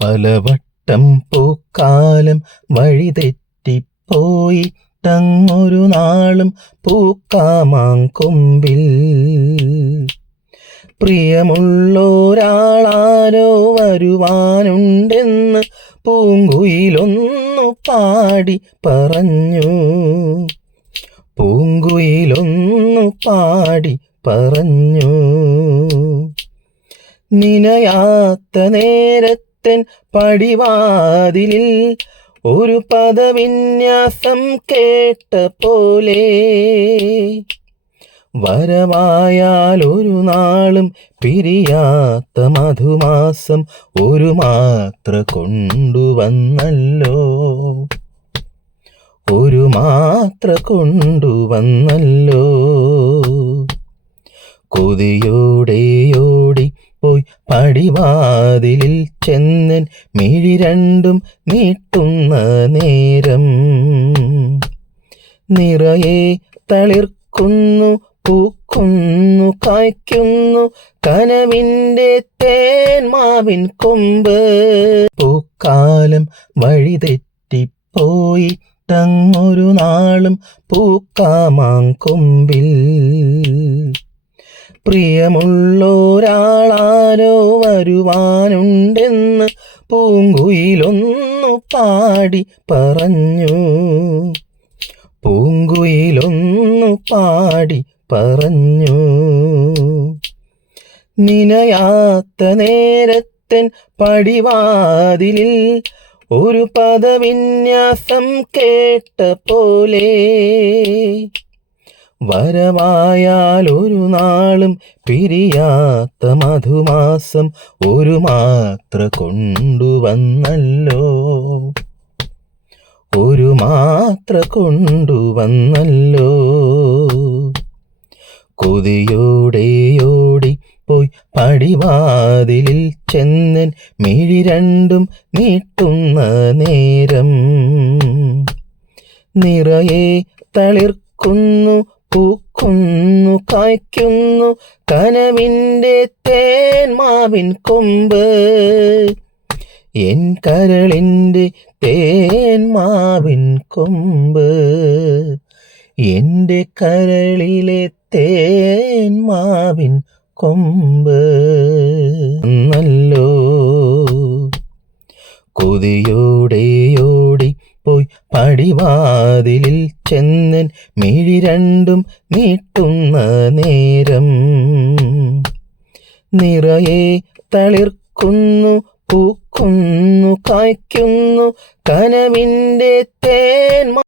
പലവട്ടം പൂക്കാലം വഴിതെറ്റിപ്പോയിട്ടങ്ങൊരു നാളും പൂക്കാമാങ്കൊമ്പിൽ പ്രിയമുള്ളൊരാളാരോ വരുവാനുണ്ടെന്ന് പൂങ്കുയിലൊന്നു പാടി പറഞ്ഞു. പൂങ്കുയിലൊന്നു പാടി പറഞ്ഞു. നിനയാത്ത നേരത്തൻ പടിവാതിലിൽ ഒരു പദവിന്യാസം കേട്ട പോലെ വരവായാൽ ഒരു നാളും പിരിയാത്ത മധുമാസം ഒരു മാത്ര കൊണ്ടുവന്നല്ലോ. ഒരു മാത്ര കൊണ്ടുവന്നല്ലോ. കൊതിയോടെയോടി പോയി പടിവാതിലിൽ ചെന്നൻ മിഴി രണ്ടും നീട്ടുന്ന നേരം നിറയെ തളിർക്കുന്നു പൂക്കുന്നു കായ്ക്കുന്നു കനവിൻ്റെ തേന്മാവിൻ കൊമ്പ്. പൂക്കാലം വഴിതെറ്റിപ്പോയിട്ടങ്ങൊരു നാളും പൂക്കാമാങ്കൊമ്പിൽ പ്രിയമുള്ളൊരാളാരോ വരുവാനുണ്ടെന്ന് പൂങ്കുയിലൊന്നു പാടി പറഞ്ഞു. പൂങ്കുയിലൊന്നു പാടി പറഞ്ഞു. നിനയാത്ത നേരത്തൻ പടിവാതിലിൽ ഒരു പദവിന്യാസം കേട്ട പോലെ വരവായാൽ ഒരു നാളും പിരിയാത്ത മധുമാസം ഒരു മാത്ര കൊണ്ടുവന്നല്ലോ. ഒരു മാത്ര കൊണ്ടുവന്നല്ലോ. കൊതിയോടെയോടി പോയി പടിവാതിലിൽ ചെന്നൻ മിഴി രണ്ടും നീട്ടുന്ന നേരം നിറയെ തളിർക്കുന്നു പൂക്കുന്നു കായ്ക്കുന്നു കനവിൻ്റെ തേന്മാവിൻ കൊമ്പ്. എൻ കരളിൻ്റെ തേന്മാവിൻ കൊമ്പ്. എൻ്റെ കരളിലെ തേന്മാവിൻ കൊമ്പ് നല്ലോ. കൊതിയോടെയോടി പോയി പടിവാതിലിൽ ചെന്നൻ മിഴി രണ്ടും നീട്ടുന്ന നേരം നിറയെ തളിർക്കുന്നു പൂക്കുന്നു കായ്ക്കുന്നു കനവിൻ്റെ തേന്മാ